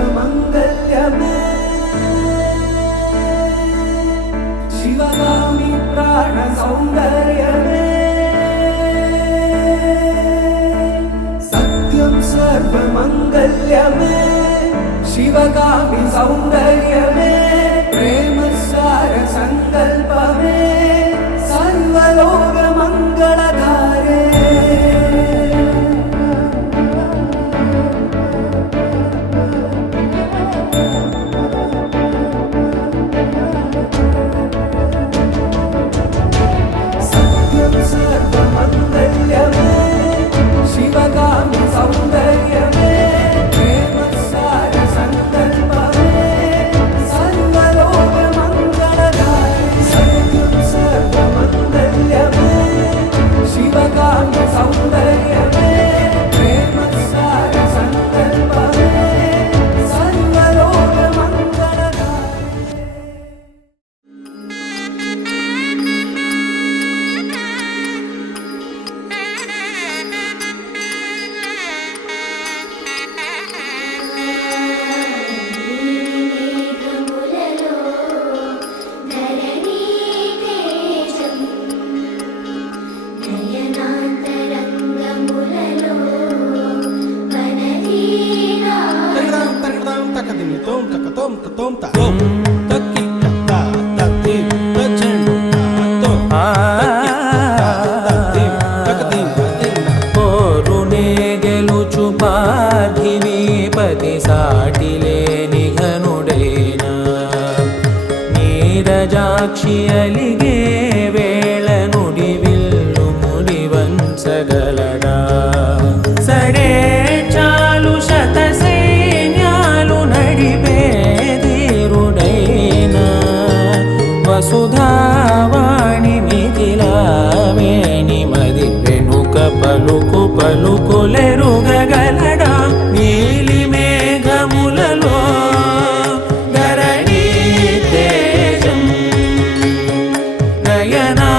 सर्वमंगल्यमे शिवगामी प्राण सौंदर्यमे सत्यं सर्वमंगल्यमे शिवगामी सौंदर्यमे प्रेम सार संकल्पमे सर्वलोक मंगलधारे सर्वमंगल्यमे शिवगामी सौंदर्यमे प्रेम सार संकल्पमे सर्वलोक मंगलधारे सत्यं सर्वमंगल्यमे शिवगामी सौंदर्यमे प्रेम सार संकल्पमे सर्वलोक मंगलधारे ನೀರಜಾಕ್ಷಿ ಅಲಿಗೆ ವೇಳ ನುಡಿವಿಲ್ಲು ಮುಡಿವಂಚಗಲಡ ಸಡೆ ಚಾಲು ಶತ ಸೈನ್ಯಾಲು ನಡಿಬೇದಿರುಡೈನ ವಸುಧಾವಾಣಿ ಮಿಥಿಲಾವೇಣಿ ಮದಿ ವೆನುಕ ಪಲುಕು పలుకులెరుగగలడ నీలి మేఘములలో ధరణి తేజం నయనాంతరంగములలో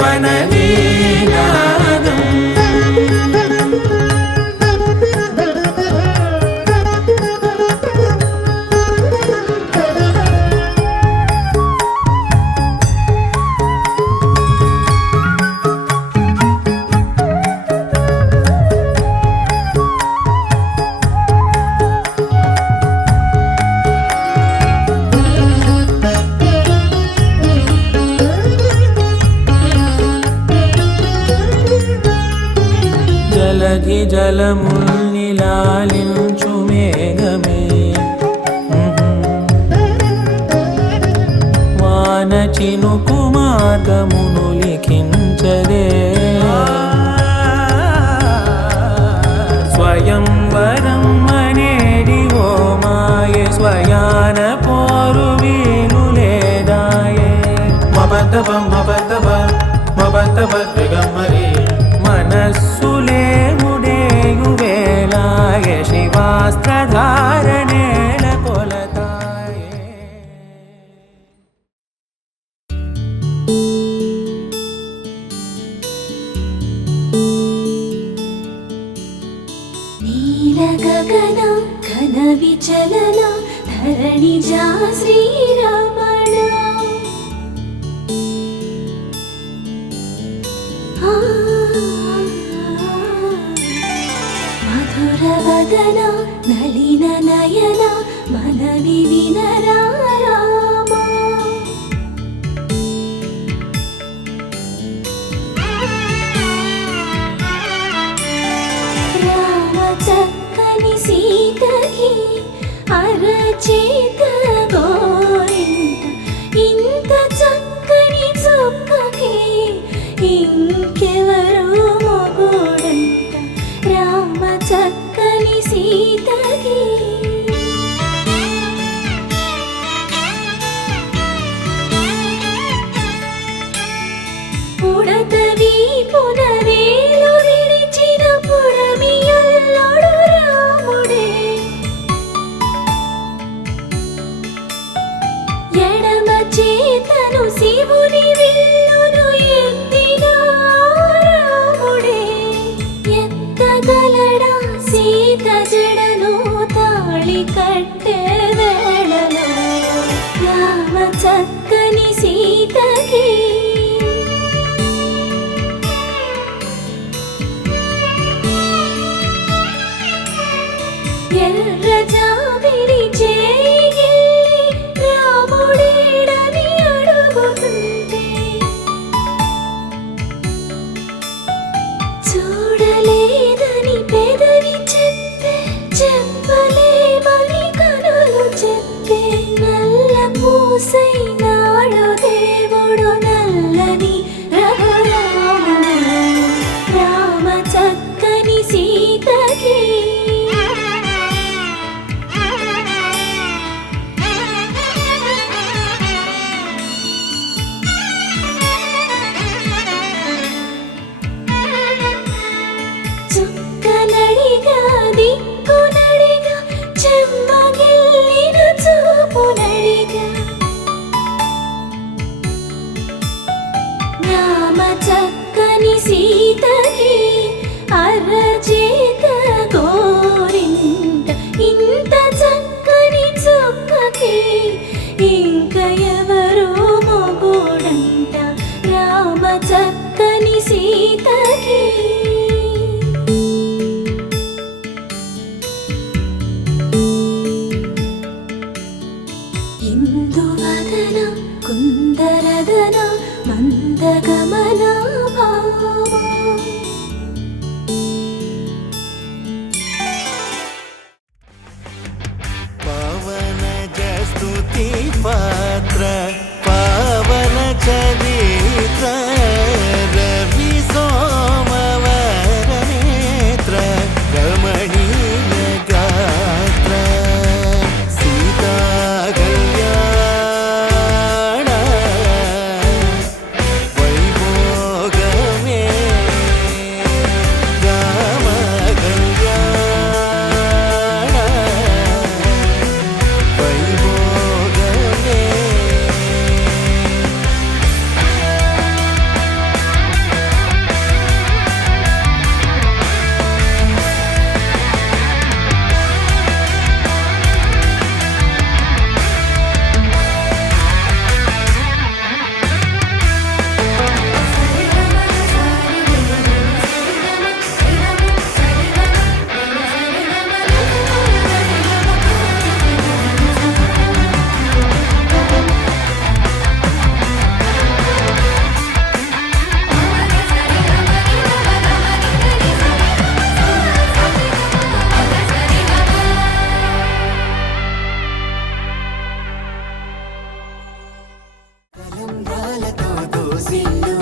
వనవీనాదం జలధి జలముల్ని లాలించు మేఘమే వాన చినుకు మార్గమును లిఖించదే స్వయంవరం అనేడి ఓ మాయే స్వయాన పోరు వీలు లేదాయే మబద్దబ మబద్దబ మబద్దబ దిగమ్మరి మనస్సులే ముడేయు వేళాయ శివాస్త్రధారణేల కొలతాయే నీల గగన ఘన విచలన ధరణి జా శ్రీరమణ మధుర వదన నలిన నయన మనవి వినరామ రామ చక్కని సీతకి అరచేత గో చేతను శివుని విల్లును ఎత్తిన రాముడే ఎత్తగలడా సీత జడను తాళి కట్టే వేళలో రామ చక్కని సీతకి ఎర్ర జాబిలి చేయి రాముడేడని అడుగుతుంటే చూడలేదని పెదవి చెప్పే చెప్పలేమని కనులు చెప్పే నల్ల పూసైనాడు దేవుడు నల్లని రఘురాముడు రామ చక్కని సీతకి చుక్కనడిగా దిక్కునడిగా చెమ్మగిల్లిన చూపునడిగా రామ చక్కని సీతకి అరచేత గోరింట ఇంత చక్కని చుక్కకి ఇంక ఎవరు మొగుడంట రామ చక్కని సీతకి ఇందువదన కుందరదన మందగమన భామ పవన జస్తుతి పాత్ర పవన చరిత్ర రవి సోమవర నేత్ర రమణీయ గాత్ర సీతా కళ్యాణ వైభోగమే రామ కళ్యాణ వైభోగమే కలంబ్రాలతో దోసిళ్ళు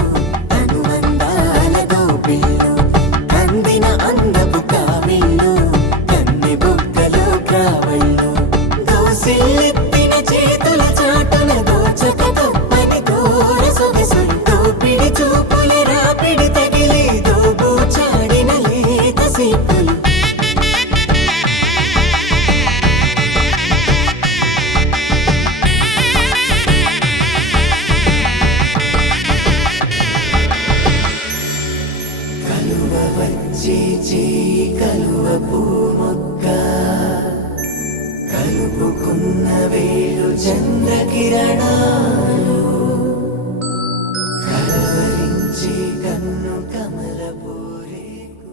అనుబంధాలతో పిల్లు అందిన అందపు కావిళ్ళు కన్నె బుగ్గలు క్రావళ్ళు దోసిళ్ళెత్తిన చేతుల చాటున దోచక తప్పని దూర సొగసులు దోపిడి చూపుల రాపిడి తగిలి దోబూచాడిన లేత సీపులు కలువ వచ్చే చేయి కలువ పూమొక్క కలుపుకున్న వేలు చంద్రకిరణాలు కలవరించే కన్ను కమల పూరేకు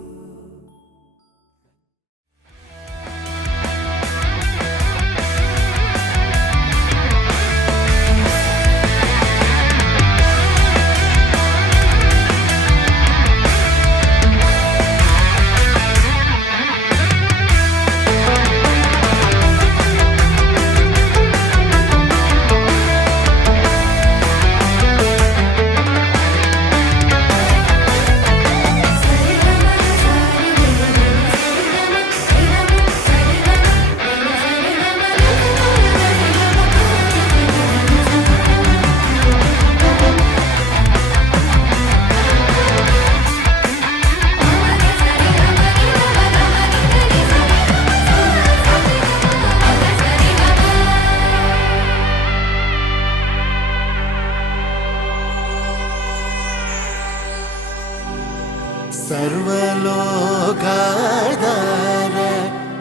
सर्वलोकाधार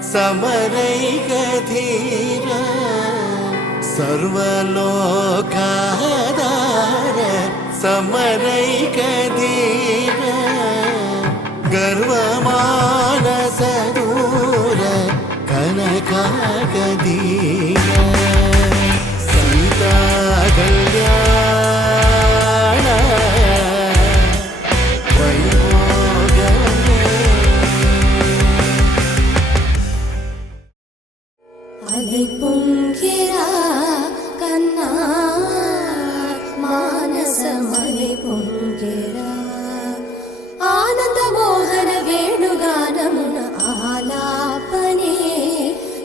समरैकधीर सर्वलोकाधार समरैकधीर गर्वमानसदूर कनकागधीर सीता कल्याण அலை பொங்கிறா கண்ணா மானசமலை பொங்கிறா ఆనంద మోహన వేణుగానమున ఆలాపనే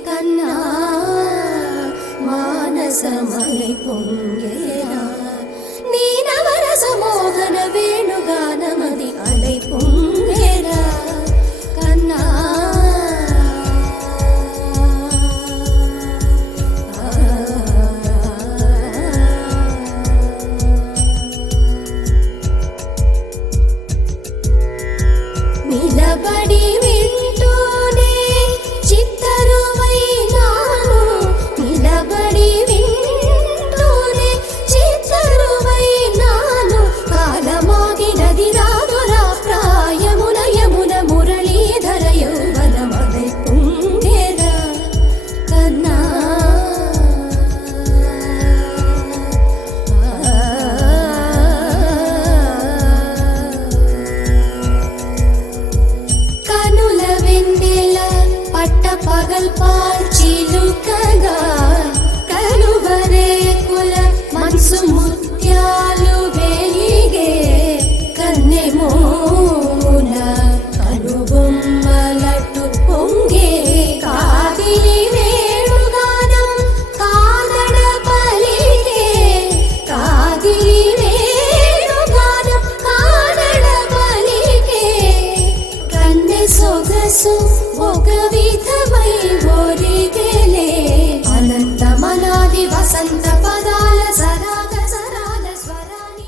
కన్నా మానసమలై పొంగేరా నీ నవరస మోహన వేణుగానమది అలై పొంగేరా కన్నా నిలబడి వింటూనే చిత్తరువైనాను నిలబడి వింటూనే చిత్తరువైనాను కాలమాగినది రాదురా ప్రాయమున యమున మురళీధర యౌవనమదై పొంగేరా కన్నా కనుల వెన్నెల పట్ట పగల్ పాల్చిలుకగా కలువరేకుల మనసు ముత్యాలు వెలిగే కన్నెమూల కనుబొమ్మలటు పొంగే కాదిలి వేణుగానం కాదడ పలికే కాదిలి వేణుగానం కాదడ పలికే కన్నె సొగసు ఒక విధమై ఒరిగెలే అనంత మనాది వసంత పదాల సరాగ సరాల స్వరాని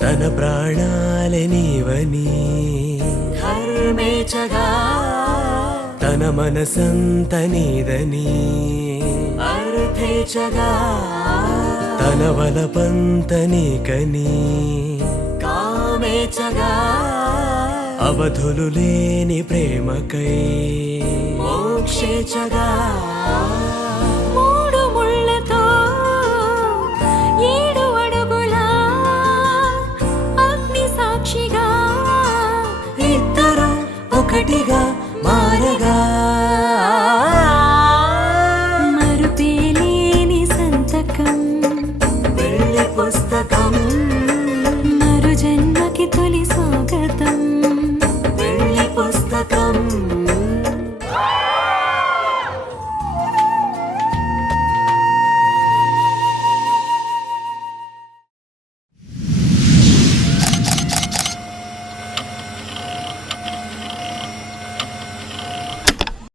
తన ప్రాణాలనివని ధర్మేచగా తన మనసంత నీదని అర్థేచగా తన వలపంత నీకని కామేచగా అవధులు లేని ప్రేమకై మోక్షేచగా